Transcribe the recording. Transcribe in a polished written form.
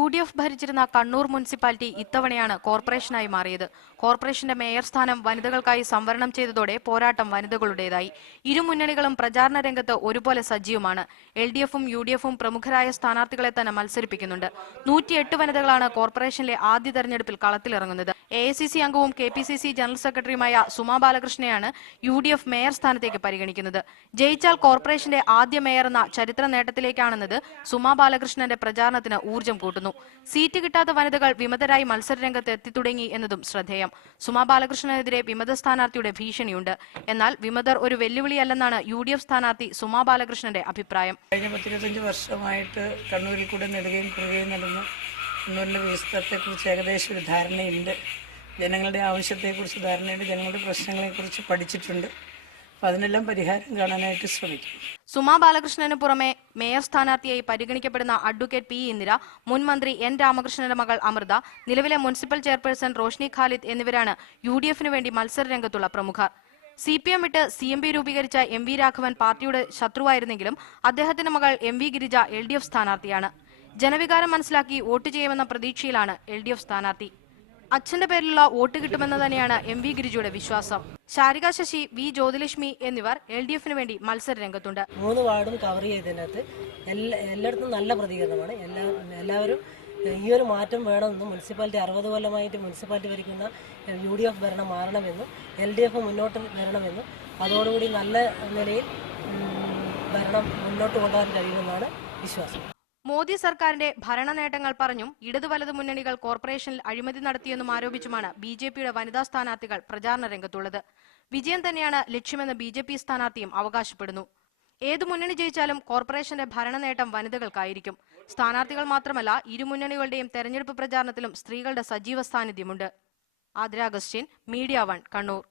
UDF ഭരിച്ചിരുന്ന Kannur municipality ഇത്തവണയാണ് കോർപ്പറേഷനായി മാറിയത്. കോർപ്പറേഷന്റെ മേയർ സ്ഥാനം വനിതകൾക്കായി സംവരണം ചെയ്തതോടെ പോരാട്ടം വനിതകളുടേതായി. ഇരു മുന്നണികളും പ്രചാരണ രംഗത്ത് ഒരുപോലെ സജീവമാണ്. LDFും UDFും പ്രമുഖരായ സ്ഥാനാർത്ഥികളെ തന്നെ മത്സരിപ്പിക്കുന്നുണ്ട്. 108 വനിതകളാണ് കോർപ്പറേഷനിലെ ആദ്യ തെരഞ്ഞെടുപ്പിൽ കളത്തിലിറങ്ങുന്നത്. AICC അംഗവും KPCC ജനറൽ സെക്രട്ടറിയുമായ സുമാ ബാലകൃഷ്ണനെയാണ് UDF മേയർ സ്ഥാനത്തേക്ക് പരിഗണിക്കുന്നത്. ജയിച്ചാൽ കോർപ്പറേഷന്റെ ആദ്യ മേയർ എന്ന ചരിത്ര നേട്ടത്തിലേക്കാണെന്നത് സുമാ ബാലകൃഷ്ണന്റെ പ്രചാരണത്തിന് ഊർജ്ജം കൂട്ടുന്നു. സീറ്റ് കിട്ടാത്ത വനിതകൾ വിമതരായി മത്സരരംഗത്ത് എത്തിത്തുടങ്ങി എന്നതും ശ്രദ്ധേയം. സുമാ ബാലകൃഷ്ണനെതിരെ വിമത സ്ഥാനാർത്ഥിയുടെ ഭീഷണിയുണ്ട്. എന്നാൽ വിമതർ ഒരു വെല്ലുവിളിയല്ലെന്നാണ് UDF സ്ഥാനാർത്ഥി സുമാ ബാലകൃഷ്ണന്റെ അഭിപ്രായം. കഴിഞ്ഞ 25 വർഷമായിട്ട് കണ്ണൂരിൽ കൂടെ നെടുകയും കുറുകയും നടന്ന് കണ്ണൂരിന്റെ വികസനത്തെക്കുറിച്ച് ഏകദേശം ഒരു ധാരണയുണ്ട്. ജനങ്ങളുടെ ആവശ്യത്തെക്കുറിച്ച് ധാരണയുണ്ട്. ജനങ്ങളുടെ പ്രശ്നങ്ങളെക്കുറിച്ച് പഠിച്ചിട്ടുണ്ട്. അപ്പോൾ അതിനെല്ലാം പരിഹാരം കാണാനായിട്ട് ശ്രമിക്കും. സുമാ ബാലകൃഷ്ണന് പുറമെ മേയർ സ്ഥാനാർത്ഥിയായി പരിഗണിക്കപ്പെടുന്ന അഡ്വക്കേറ്റ് P. ഇന്ദിര, മുൻ മന്ത്രി N. രാമകൃഷ്ണന്റെ മകൾ അമൃത, നിലവിലെ മുനിസിപ്പൽ ചെയർപേഴ്സൺ റോഷ്നി ഖാലിദ് എന്നിവരാണ് UDFിന് വേണ്ടി മത്സരരംഗത്തുള്ള പ്രമുഖർ. CPM വിട്ട് CMP രൂപീകരിച്ച MV രാഘവൻ പാർട്ടിയുടെ ശത്രുവായിരുന്നെങ്കിലും അദ്ദേഹത്തിന്റെ മകൾ MV ഗിരിജ LDF സ്ഥാനാർത്ഥിയാണ്. ജനവികാരം മനസ്സിലാക്കി വോട്ട് ചെയ്യുമെന്ന പ്രതീക്ഷയിലാണ് LDF സ്ഥാനാർത്ഥി. അച്ഛന്റെ പേരിലുള്ള വോട്ട് കിട്ടുമെന്ന് തന്നെയാണ് MV ഗിരിജയുടെ വിശ്വാസം. ശാരിക ശശി, V. ജ്യോതിലക്ഷ്മി എന്നിവർ LDFിന് വേണ്ടി മത്സര രംഗത്തുണ്ട്. 3 വാർഡും കവർ ചെയ്തതിനകത്ത് എല്ലായിടത്തും നല്ല പ്രതികരണമാണ്. എല്ലാവരും ഈ ഒരു മാറ്റം വേണമെന്നും മുനിസിപ്പാലിറ്റി 60 കൊല്ലമായിട്ട് മുനിസിപ്പാലിറ്റി ഭരിക്കുന്ന UDF ഭരണം മാറണമെന്നും LDF മുന്നോട്ട് വരണമെന്നും അതോടുകൂടി നല്ല നിലയിൽ ഭരണം മുന്നോട്ട് കൊണ്ടുപോകാൻ കഴിയുമെന്നാണ് വിശ്വാസം. മോദി സർക്കാരിന്റെ ഭരണ നേട്ടങ്ങൾ പറഞ്ഞും ഇടതു വലതു മുന്നണികൾ കോർപ്പറേഷനിൽ അഴിമതി നടത്തിയെന്നും ആരോപിച്ചുമാണ് BJPയുടെ വനിതാ സ്ഥാനാർത്ഥികൾ പ്രചാരണ രംഗത്തുള്ളത്. വിജയം തന്നെയാണ് ലക്ഷ്യമെന്ന് BJP സ്ഥാനാർത്ഥിയും അവകാശപ്പെടുന്നു. ഏതു മുന്നണി ജയിച്ചാലും കോർപ്പറേഷന്റെ ഭരണ നേട്ടം വനിതകൾക്കായിരിക്കും. സ്ഥാനാർത്ഥികൾ മാത്രമല്ല, ഇരു മുന്നണികളുടെയും തെരഞ്ഞെടുപ്പ് പ്രചാരണത്തിലും സ്ത്രീകളുടെ സജീവ സാന്നിധ്യമുണ്ട്. ആതിര അഗസ്റ്റിൻ, മീഡിയ 1, കണ്ണൂർ.